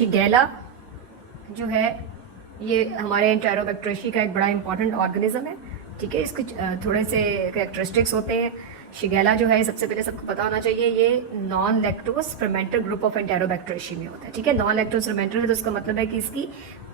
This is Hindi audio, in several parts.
शिगेला जो है ये हमारे एंटेरोबैक्टीरियशी का एक बड़ा इंपॉर्टेंट ऑर्गेनिज्म है, ठीक है। इसके थोड़े से कैरेक्टरिस्टिक्स होते हैं। शिगेला जो है सबसे पहले सबको पता होना चाहिए ये non lactose fermenter group of enterobacteriaceae में होता है, ठीक है। नॉन लैक्टोज फर्मेंटर है तो उसका मतलब है कि इसकी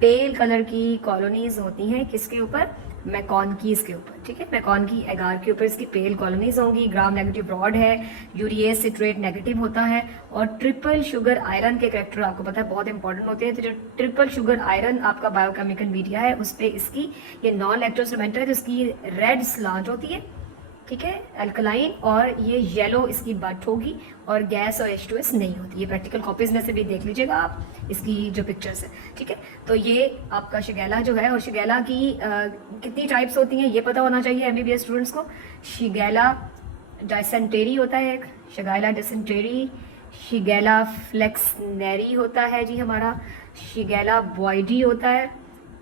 पेल कलर की कॉलोनीज होती हैं किसके ऊपर, मैकॉनकीज के ऊपर, ठीक है। मैकॉनकी एगार के ऊपर इसकी पेल कॉलोनीज होंगी। ग्राम नेगेटिव रॉड है, यूरिएज सिट्रेट नेगेटिव होता है और ट्रिपल शुगर आयरन के कैरेक्टर आपको पता है बहुत इंपॉर्टेंट होते हैं। तो जो ट्रिपल शुगर आयरन आपका बायोकेमिकल मीडिया है उस पर इसकी ये नॉन लैक्टोज फर्मेंटर है तो इसकी रेड स्लांट होती है, ठीक है, अल्कलाइन, और ये येलो इसकी बट होगी और गैस और H2S नहीं होती। ये प्रैक्टिकल कॉपीज में से भी देख लीजिएगा आप इसकी जो पिक्चर्स है, ठीक है। तो ये आपका शिगेला जो है, और शिगेला की कितनी टाइप्स होती हैं ये पता होना चाहिए MBBS स्टूडेंट्स को। शिगेला डायसेंटेरी होता है एक, शिगेला डिसेंटेरी, शिगेला फ्लेक्सनेरी होता है जी हमारा, शिगेला बॉयडी होता है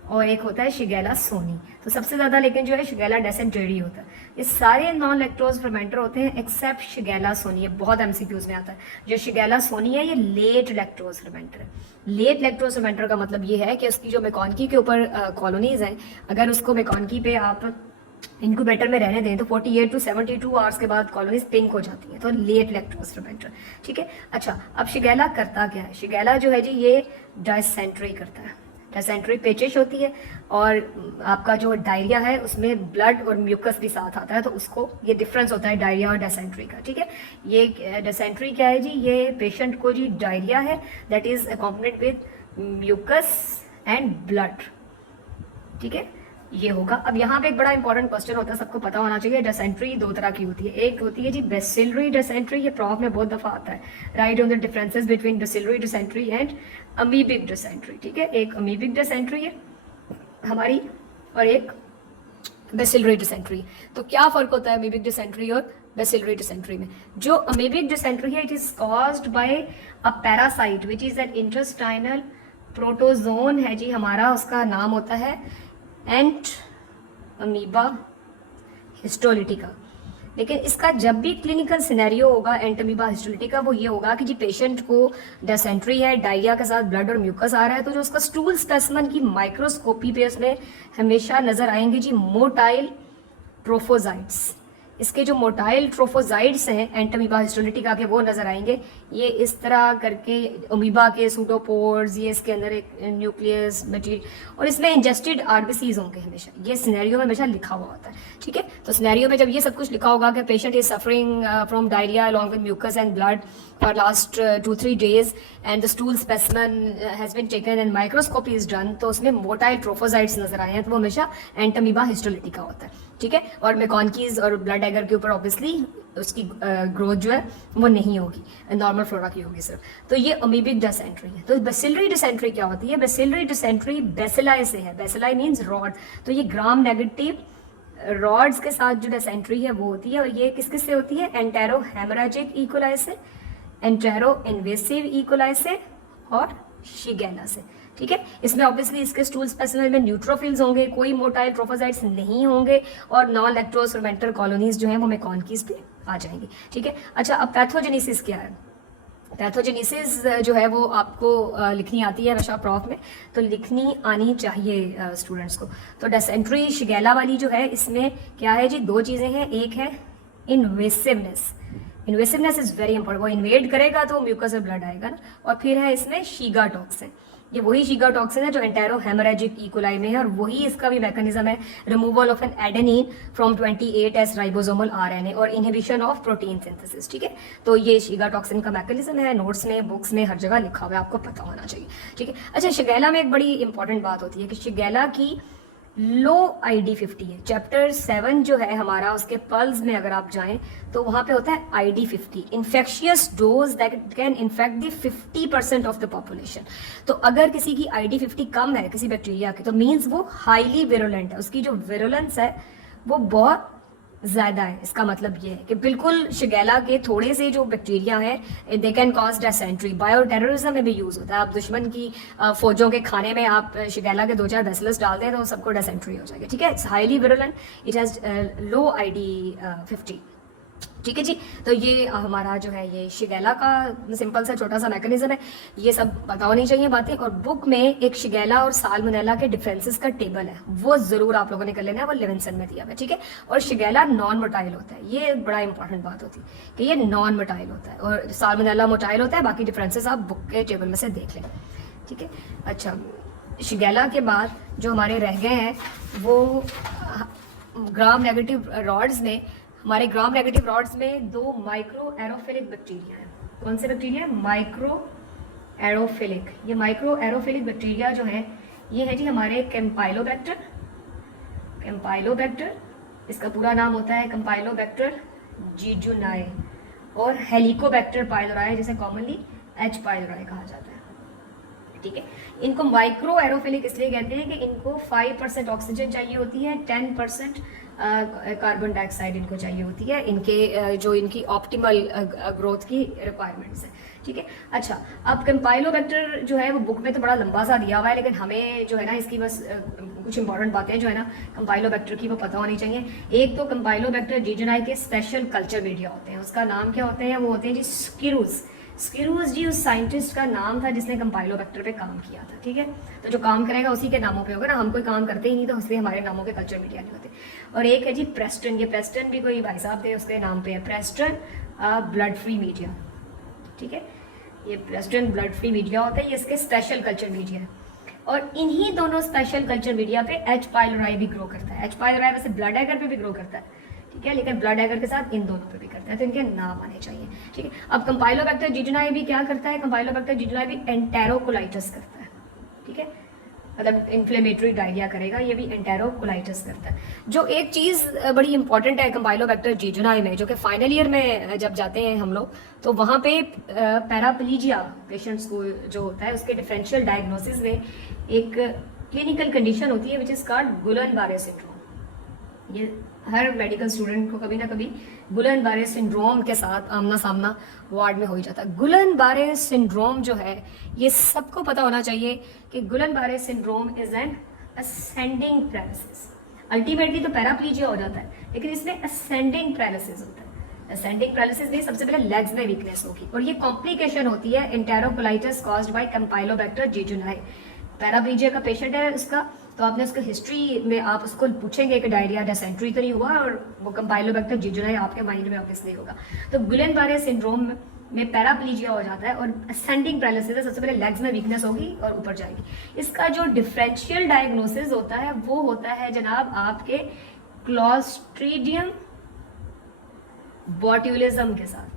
और एक होता है शिगेला सोनी। तो सबसे ज्यादा लेकिन जो है शिगेला डेसेंटेरी होता है। ये सारे नॉन लैक्टोज फर्मेंटर होते हैं एक्सेप्ट शिगेला सोनी। ये बहुत एमसीक्यूज में आता है। जो शिगेला सोनी है ये लेट लैक्टोज फर्मेंटर है। लेट लैक्टोज फर्मेंटर का मतलब ये है कि उसकी जो मैकॉनकी के ऊपर कॉलोनीज हैं, अगर उसको मैकॉनकी पे आप इनक्यूबेटर में रहने दें तो 48 to 72 आवर्स के बाद कॉलोनीज पिंक हो जाती है, तो लेट लैक्टोज फर्मेंटर, ठीक है। अच्छा, अब शिगेला करता क्या है? शिगेला जो है जी ये डायसेंट्री करता है। डायसेंट्री पेचिश होती है और आपका जो डायरिया है उसमें ब्लड और म्यूकस भी साथ आता है, तो उसको ये डिफरेंस होता है डायरिया और डायसेंट्री का, ठीक है। ये डायसेंट्री क्या है जी? ये पेशेंट को जी डायरिया है that is accompanied with mucus and blood, ठीक है, ये होगा। अब यहाँ पे एक बड़ा इंपॉर्टेंट क्वेश्चन होता है, सबको पता होना चाहिए। डिसेंट्री दो तरह की होती है। एक होती है जी बेसिलरी डिसेंट्री, ये प्रॉफ में बहुत दफा आता है, right on the differences between bacillary dysentery and amoebic dysentery, ठीक है। एक अमीबिक डिसेंट्री है हमारी और एक बेसिलरी डिसेंट्री। तो क्या फर्क होता है अमीबिक डिसेंट्री और बेसिलरी डिसेंट्री में? जो अमीबिक डिसेंट्री है it is caused by a parasite which is an intestinal protozoan है जी हमारा, उसका नाम होता है एंट अमीबा हिस्टोलिटिका। लेकिन इसका जब भी क्लिनिकल सिनेरियो होगा एंट अमीबा हिस्टोलिटिका, वो ये होगा कि जी पेशेंट को डिसेंट्री है, डायरिया के साथ ब्लड और म्यूकस आ रहा है, तो जो उसका स्टूल स्पेसिमेन की माइक्रोस्कोपी पे उसमें हमेशा नजर आएंगे जी मोटाइल ट्रोफोजाइट्स। इसके जो मोटाइल ट्रोफोजाइट्स हैं एंट अमीबा हिस्टोलिटिका के, वो नजर आएंगे ये इस तरह करके अमीबा के सूडोपोड्स, ये इसके अंदर एक न्यूक्लियस मटेरियल और इसमें इंजेस्टेड आरबीसीज होंगे हमेशा। ये सिनेरियो में हमेशा लिखा हुआ होता है, ठीक है। तो सिनेरियो में जब ये सब कुछ लिखा होगा कि patient is suffering from diarrhoea along with mucus and blood for last 2-3 days and the stool specimen has been taken and microscopy is done, तो उसमें मोटाइल ट्रोफोजाइट्स नजर आए हैं, तो वो हमेशा एंट अमीबा हिस्टोलिटिका होता है, ठीक है। और मैकॉनकीज और ब्लड एगर के ऊपर ऑब्वियसली उसकी ग्रोथ जो है वो नहीं होगी, नॉर्मल फ्लोरा की होगी सिर्फ। तो ये अमीबिक डिसेंट्री है। तो बेसिलरी डिसेंट्री क्या होती है? बेसिलरी डिसेंट्री बेसिलाई से है। बेसिलाई मीन्स रॉड, तो ये ग्राम नेगेटिव रॉड्स के साथ जो डिसेंट्री है वो होती है। और ये किस किस से होती है? एंटेरो हेमोरेजिक इकोलाई से, एंटेरो इन्वेसिव इकोलाई से और शिगेला से, ठीक है। इसमें ऑब्वियसली इसके स्टूल स्पेसिमेन में न्यूट्रोफिल्स होंगे, कोई मोटाइल ट्रोफोजाइट्स नहीं होंगे और नॉन लैक्टोज फर्मेंटर कॉलोनीज जो हैं वो मैकॉनकीज पे आ जाएंगी, ठीक है। अच्छा, अब पैथोजेनेसिस क्या है? पैथोजेनेसिस जो है वो आपको लिखनी आती है हमेशा प्रॉफ में, तो लिखनी आनी चाहिए स्टूडेंट्स को। तो डिसेंट्री शिगेला वाली जो है इसमें क्या है जी? दो चीज़ें हैं। एक है invasiveness, invasiveness is very important, वो इन्वेड करेगा तो म्यूकस और ब्लड आएगा ना। और फिर है इसमें शीगा टॉक्सिन, ये वही शीगा टॉक्सिन है जो एंटेरो हेमोरेजिक इकोलाई में है और वही इसका भी मैकेनिज्म है, removal of an adenine from 28S ribosomal RNA और इनहिबिशन ऑफ प्रोटीन सिंथेसिस, ठीक है। तो ये शीगा टॉक्सिन का मैकेनिज्म है, नोट्स में बुक्स में हर जगह लिखा हुआ है, आपको पता होना चाहिए, ठीक है। अच्छा, शिगेला में एक बड़ी इंपॉर्टेंट बात होती है कि शिगेला की लो ID50 है। चैप्टर 7 जो है हमारा उसके पल्स में अगर आप जाएं तो वहां पे होता है ID50, infectious dose that can infect the 50% of the population. तो अगर किसी की ID50 कम है किसी बैक्टीरिया की, तो मीन्स वो हाईली विरुलेंट है, उसकी जो विरुलेंस है वो बहुत ज्यादा है। इसका मतलब ये है कि बिल्कुल शिगेला के थोड़े से जो बैक्टीरिया है they can cause dysentery. Bio terrorism में भी यूज होता है। आप दुश्मन की फौजों के खाने में आप शिगेला के 2-4 बैसिलस डाल दें तो सबको डिसेंट्री हो जाएगी, ठीक है। It's highly virulent, it has low ID50, ठीक है जी। तो ये हमारा जो है ये शिगेला का सिंपल सा छोटा सा मैकेनिज्म है, ये सब पता होनी चाहिए बातें। और बुक में एक शिगेला और साल्मोनेला के डिफरेंसेस का टेबल है, वो जरूर आप लोगों ने कर लेना है, वो लिविंगस्टन में दिया हुआ है, ठीक है। और शिगेला नॉन मोटाइल होता है, ये बड़ा इंपॉर्टेंट बात होती है कि ये नॉन मोटाइल होता है, और साल्मोनेला मोटाइल होता है। बाकी डिफरेंसेस आप बुक के टेबल में से देख लें, ठीक है। अच्छा, शिगेला के बाद जो हमारे रह गए हैं वो ग्राम नेगेटिव रॉड्स में, हमारे ग्राम नेगेटिव रॉड्स में 2 माइक्रो एरोफिलिक बैक्टीरिया हैं। कौन से बैक्टीरिया है? Micro aerophilic. ये माइक्रो एरोफिलिक बैक्टीरिया जो है ये है जी हमारे कैम्पाइलोबैक्टर। कैम्पाइलोबैक्टर, इसका पूरा नाम होता है कैम्पाइलोबैक्टर जीजुनाए, और हेलिकोबैक्टर पाइलोराई, जिसे कॉमनली एच पाइलोराई कहा जाता है, ठीक है। इनको माइक्रो एरोफिलिक इसलिए कहते हैं कि इनको 5% ऑक्सीजन चाहिए होती है, 10% कार्बन डाइऑक्साइड इनको चाहिए होती है, इनके जो इनकी ऑप्टिमल ग्रोथ की रिक्वायरमेंट्स है, ठीक है। अच्छा, अब कैम्पाइलोबैक्टर जो है वो बुक में तो बड़ा लंबा सा दिया हुआ है, लेकिन हमें जो है ना इसकी बस कुछ इंपॉर्टेंट बातें जो है ना कैम्पाइलोबैक्टर की वो पता होनी चाहिए। एक तो कैम्पाइलोबैक्टर जीजुनाई के स्पेशल कल्चर मीडिया होते हैं, उसका नाम क्या होते हैं? वो होते हैं जी स्किरूज। स्किरूज जी उस साइंटिस्ट का नाम था जिसने कैम्पाइलोबैक्टर पे काम किया था, ठीक है। तो जो काम करेगा उसी के नामों पे होगा ना, हम कोई काम करते ही नहीं, तो इसलिए हमारे नामों के कल्चर मीडिया नहीं होते। और एक है जी प्रेस्टन, ये प्रेस्टन भी कोई भाई साहब थे, उसके नाम पे है प्रेस्टन ब्लड फ्री मीडिया, ठीक है। ये प्रेस्टन ब्लड फ्री मीडिया होता है, ये इसके स्पेशल कल्चर मीडिया है। और इन्हीं दोनों स्पेशल कल्चर मीडिया पे एच पाइलोराई भी ग्रो करता है। एच पाइलोराई वैसे ब्लड एगर पे भी ग्रो करता है, ठीक है, लेकिन ब्लड एगर के साथ इन दोनों पे भी करता है, तो इनके नाम आने चाहिए, ठीक है। अब कैम्पाइलोबैक्टर जीजुनाई भी क्या करता है? कैम्पाइलोबैक्टर जीजुनाई भी एंटेरोकोलाइटिस करता है, ठीक है, मतलब इन्फ्लेमेटरी डायरिया करेगा, ये भी एंटेरोकोलाइटिस करता है। जो एक चीज़ बड़ी इंपॉर्टेंट है कैम्पाइलोबैक्टर जीजुनाई में, जो कि फाइनल ईयर में जब जाते हैं हम लोग, तो वहाँ पे पैराप्लीजिया पेशेंट्स को जो होता है उसके डिफरेंशियल डायग्नोसिस में एक क्लिनिकल कंडीशन होती है विच इज़ कॉल्ड गुलन-बारे सिंड्रोम। ये हर मेडिकल स्टूडेंट को कभी ना कभी गुलन-बारे सिंड्रोम के साथ आमना सामना वार्ड में हो ही जाता है। गुलन-बारे सिंड्रोम जो है ये सबको पता होना चाहिए कि Guillain Barre syndrome is an ascending paralysis. Ultimately तो पैराप्लीजिया हो जाता है, लेकिन इसमें असेंडिंग पैरालिसिस होता है। असेंडिंग पैरालिसिस में सबसे पहले लेग्स में वीकनेस होगी, और ये कॉम्प्लिकेशन होती है एंटेरोकोलाइटिस कॉज्ड बाय कैम्पाइलोबैक्टर जीजुनाई। पैराप्लीजिया का पेशेंट है उसका, तो आपने उसको हिस्ट्री में आप उसको पूछेंगे कि डायरिया डिसेंट्री तो नहीं हुआ, और वो कैम्पाइलोबैक्टर जीजुनाई आपके माइंड में ऑब्वियसली होगा। तो गुलेन-बारे सिंड्रोम में पैराप्लीजिया हो जाता है और असेंडिंग पैरालिसिस है, सबसे पहले लेग्स में वीकनेस होगी और ऊपर जाएगी। इसका जो डिफरेंशियल डायग्नोसिस होता है वो होता है जनाब आपके क्लॉस्ट्रीडियम बॉट्यूलिज्म के साथ,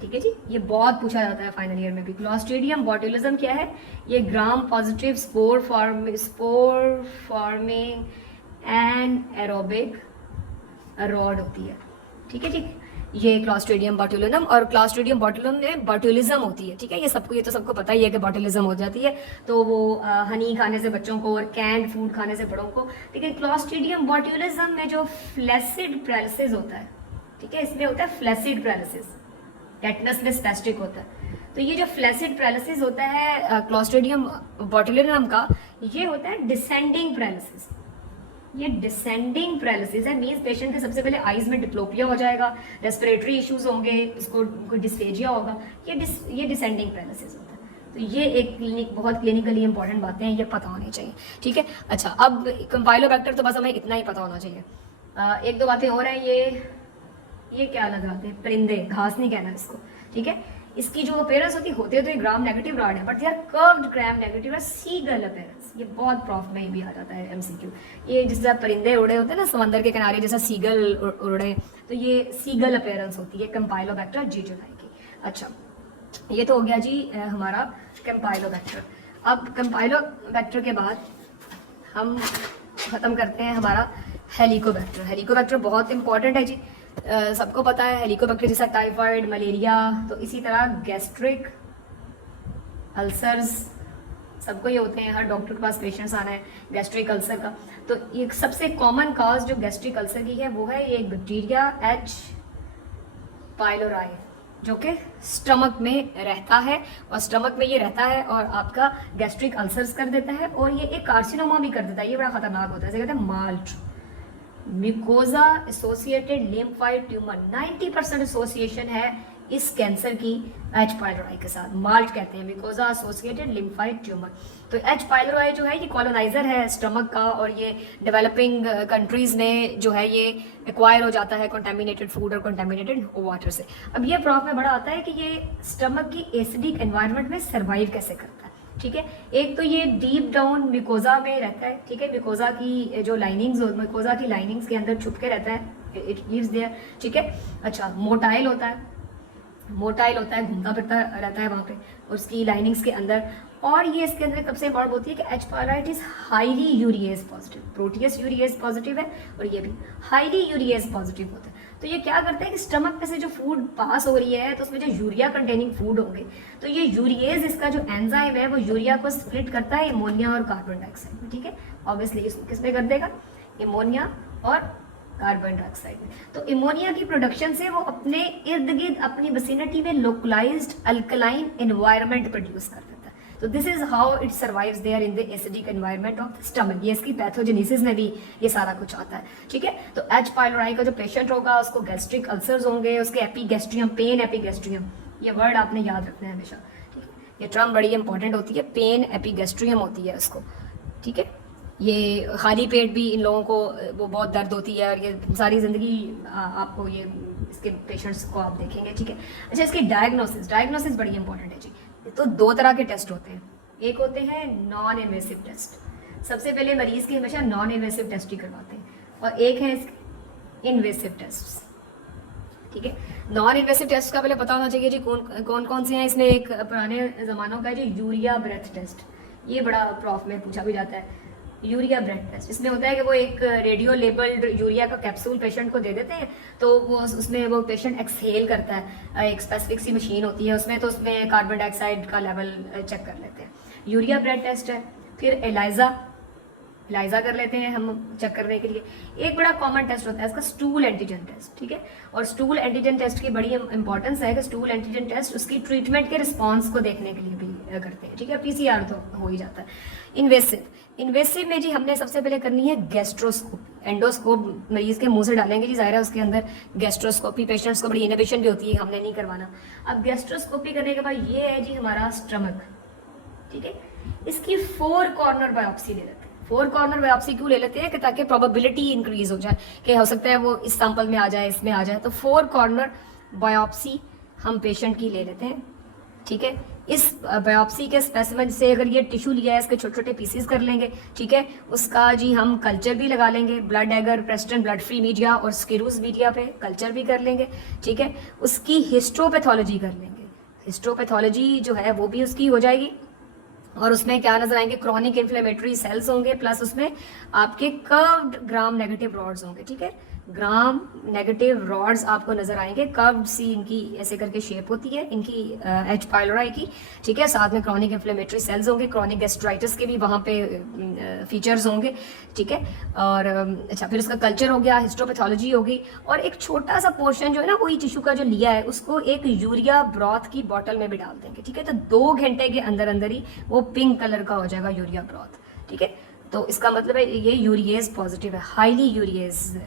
ठीक है जी। ये बहुत पूछा जाता है फाइनल ईयर में भी। क्लॉस्ट्रीडियम बॉट्यूलिज्म क्या है? ये gram positive spore forming and aerobic rod होती है, ठीक है जी। ये क्लॉस्ट्रीडियम बॉट्यूलिज्म, और क्लॉस्ट्रीडियम बॉट्यूलिज्म में बॉट्यूलिज्म होती है, ठीक है। ये तो सबको पता ही है कि बॉट्यूलिज्म हो जाती है, तो वो हनी खाने से बच्चों को और कैंड फूड खाने से बड़ों को। लेकिन क्लॉस्ट्रीडियम बॉट्यूलिज्म में जो फ्लैसिड पैरालिसिस होता है, ठीक है, इसमें होता है फ्लैसिड पैरालिसिस, टेटनस में स्पेस्टिक होता है। तो ये जो फ्लैसिड पैरालिसिस होता है क्लॉस्ट्रीडियम बॉट्यूलिज्म का, ये होता है डिसेंडिंग पैरालिसिस। ये डिसेंडिंग पैरालिसिस है, मींस पेशेंट के सबसे पहले आईज में डिप्लोपिया हो जाएगा, रेस्पिरेटरी इश्यूज होंगे, इसको कोई डिस्फेजिया होगा, ये डिसेंडिंग पैरालिसिस होता है। तो ये एक बहुत क्लिनिकली इंपॉर्टेंट बातें हैं, ये पता होनी चाहिए, ठीक है। अच्छा, अब कैम्पाइलोबैक्टर तो बस हमें इतना ही पता होना चाहिए। एक दो बातें और हैं, ये क्या लगाते हैं? परिंदे, घास नहीं कहना इसको, ठीक है। इसकी जो अपेयरेंस होती है तो ये ग्राम नेगेटिव रॉड है, but they are curved gram negative है, सीगल अपेयरेंस। ये बहुत प्रॉफ में भी आ जाता है एमसीक्यू। ये जिस तरह परिंदे उड़े होते हैं ना समंदर के किनारे, जैसा सीगल उड़े, तो ये सीगल अपेयरेंस होती है कैम्पाइलोबैक्टर जीजुनाई की। अच्छा, ये तो हो गया जी हमारा कैम्पाइलोबैक्टर। अब कैम्पाइलोबैक्टर के बाद हम खत्म करते हैं हमारा हेलिकोबैक्टर। हेलिकोबैक्टर बहुत इंपॉर्टेंट है जी, सबको पता है हेलिकोबैक्टर जैसा टाइफाइड, मलेरिया, तो इसी तरह गैस्ट्रिक अल्सर्स सबको ये होते हैं। हर डॉक्टर के पास पेशेंट्स आना है गैस्ट्रिक अल्सर का, तो एक सबसे कॉमन काज जो गैस्ट्रिक अल्सर की है वो है एक बैक्टीरिया एच पाइलोराई, जो कि स्टमक में रहता है, और स्टमक में ये रहता है और आपका गैस्ट्रिक अल्सर्स कर देता है, और ये एक कार्सिनोमा भी कर देता है। ये बड़ा खतरनाक होता है, इसे कहते हैं malt. Mucosa associated lymphoid tumour, 90% association है इस कैंसर की एच पाइलोराई के साथ। माल्ट कहते हैं म्यूकोजा एसोसिएटेड लिम्फाइड ट्यूमर। तो एच पाइलोराई जो है ये कॉलोनाइजर है स्टमक का, और ये डेवलपिंग कंट्रीज में जो है ये एक्वायर हो जाता है कंटेमिनेटेड फूड और कंटेमिनेटेड वाटर से। अब ये प्रॉब्लम में बड़ा आता है कि ये स्टमक की एसिडिक एनवायरनमेंट में सर्वाइव कैसे करता है। ठीक है, एक तो ये डीप डाउन म्यूकोजा में रहता है। ठीक है, म्यूकोजा की जो लाइनिंग्स, म्यूकोजा की लाइनिंग्स के अंदर छुप के रहता है, इट लिव्स देयर। ठीक है, अच्छा मोटाइल होता है, मोटाइल होता है, घूमता फिरता रहता है वहाँ पे उसकी लाइनिंग्स के अंदर। और ये इसके अंदर सबसे इंपॉर्टेंट होती है कि H pylori is highly urease positive, protease urease positive है और ये भी हाईली यूरिएज पॉजिटिव होता है। तो ये क्या करते हैं कि स्टमक में से जो फूड पास हो रही है तो उसमें जो यूरिया कंटेनिंग फूड होंगे, तो ये यूरिएज इसका जो एंजाइम है वो यूरिया को स्प्लिट करता है एमोनिया और कार्बन डाइऑक्साइड में। ठीक है, ऑब्वियसली इसको किस में कर देगा, एमोनिया और कार्बन डाइऑक्साइड में। तो एमोनिया की प्रोडक्शन से वो अपने इर्द गिर्द अपनी विसिनिटी में लोकलाइज्ड अल्कलाइन एनवायरनमेंट प्रोड्यूस कर देता है। तो this is how it survives there in the acidic environment of the stomach. ये इसकी पैथोजेनेसिस में भी ये सारा कुछ आता है। ठीक है, तो एच पाइलोराई का जो पेशेंट होगा उसको गैस्ट्रिक अल्सर्स होंगे, उसके एपीगैस्ट्रियम, पेन एपीगैस्ट्रियम, ये वर्ड आपने याद रखना है हमेशा। ठीक है, ये टर्म बड़ी इंपॉर्टेंट होती है, पेन एपीगैस्ट्रियम होती है उसको। ठीक है, ये खाली पेट भी इन लोगों को वो बहुत दर्द होती है, और ये सारी ज़िंदगी आपको ये इसके पेशेंट्स को आप देखेंगे। ठीक है, अच्छा इसकी डायग्नोसिस बड़ी इंपॉर्टेंट है जी। तो दो तरह के टेस्ट होते हैं, एक होते हैं नॉन इन्वेसिव टेस्ट, सबसे पहले मरीज़ की हमेशा नॉन इन्वेसिव टेस्ट ही करवाते हैं, और एक है इसके इन्वेसिव टेस्ट। ठीक है, नॉन इन्वेसिव टेस्ट का पहले पता होना चाहिए जी कौन कौन से हैं। इसमें एक पुराने ज़मानों का है जी यूरिया ब्रेथ टेस्ट, ये बड़ा प्रॉफ में पूछा भी जाता है। यूरिया ब्रेथ टेस्ट, इसमें होता है कि वो एक रेडियो लेबल्ड यूरिया का कैप्सूल पेशेंट को दे देते हैं, तो वो उसमें वो पेशेंट एक्सहेल करता है, एक स्पेसिफिक सी मशीन होती है उसमें, तो उसमें कार्बन डाइऑक्साइड का लेवल चेक कर लेते हैं। यूरिया ब्रेथ टेस्ट है। फिर एलाइजा कर लेते हैं हम चेक करने के लिए। एक बड़ा कॉमन टेस्ट होता है इसका स्टूल एंटीजन टेस्ट। ठीक है, और स्टूल एंटीजन टेस्ट की बड़ी इंपॉर्टेंस है कि स्टूल एंटीजन टेस्ट उसकी ट्रीटमेंट के रिस्पॉन्स को देखने के लिए भी करते हैं। ठीक है, पीसीआर तो हो ही जाता है। इन्वेसिव में जी हमने सबसे पहले करनी है गैस्ट्रोस्कोपी। एंडोस्कोप मरीज के मुंह से डालेंगे जी, जाहिर है उसके अंदर गैस्ट्रोस्कोपी, पेशेंट्स को बड़ी इनहिबिशन भी होती है, हमने नहीं करवाना। अब गैस्ट्रोस्कोपी करने के बाद ये है जी हमारा स्टमक। ठीक है, इसकी 4 कॉर्नर बायोप्सी ले लेते हैं। 4 कॉर्नर बायोप्सी क्यों ले लेते हैं कि ताकि प्रोबेबिलिटी इंक्रीज हो जाए कि हो सकता है वो इस सैंपल में आ जाए, इसमें आ जाए। तो 4 कॉर्नर बायोप्सी हम पेशेंट की ले लेते हैं। ठीक है, इस बायोप्सी के स्पेसिमेन से अगर ये टिश्यू लिया है इसके छोटे छोटे पीसीज कर लेंगे। ठीक है, उसका जी हम कल्चर भी लगा लेंगे, blood agar, Preston blood free media और स्किरूज मीडिया पे कल्चर भी कर लेंगे। ठीक है, उसकी हिस्टोपैथोलॉजी कर लेंगे, हिस्टोपैथोलॉजी जो है वो भी उसकी हो जाएगी, और उसमें क्या नजर आएंगे, क्रॉनिक इन्फ्लेमेटरी सेल्स होंगे, प्लस उसमें आपके कर्व्ड ग्राम नेगेटिव रॉड्स होंगे। ठीक है, ग्राम नेगेटिव रॉड्स आपको नजर आएंगे, कर्व्ड सी इनकी ऐसे करके शेप होती है इनकी एच पाइलोराई की। ठीक है, साथ में क्रॉनिक इन्फ्लेमेटरी सेल्स होंगे, क्रॉनिक गैस्ट्राइटिस के भी वहाँ पे फीचर्स होंगे। ठीक है, और अच्छा फिर उसका कल्चर हो गया, हिस्टोपैथोलॉजी होगी, और एक छोटा सा पोर्शन जो है ना वही टिश्यू का जो लिया है उसको एक यूरिया ब्रॉथ की बॉटल में भी डाल देंगे। ठीक है, तो 2 घंटे के अंदर अंदर ही वो पिंक कलर का हो जाएगा यूरिया ब्रॉथ। ठीक है, तो इसका मतलब है ये यूरिएज पॉजिटिव है, हाईली यूरिएज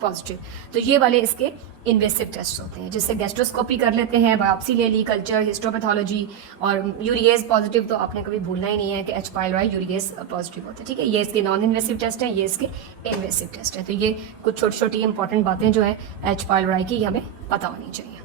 पॉजिटिव। तो ये वाले इसके इन्वेसिव टेस्ट होते हैं, जिससे गैस्ट्रोस्कोपी कर लेते हैं, बायोप्सी ले ली, कल्चर, हिस्टोपैथोलॉजी, और यूरिएज पॉजिटिव तो आपने कभी भूलना ही नहीं है कि एच पाइलोराई यूरिएज पॉजिटिव होते हैं। ठीक है, ये इसके नॉन इन्वेसिव टेस्ट हैं, ये इसके इन्वेसिव टेस्ट हैं। तो ये कुछ छोटी छोटी इंपॉर्टेंट बातें जो है एच पाइलोराई की हमें पता होनी चाहिए।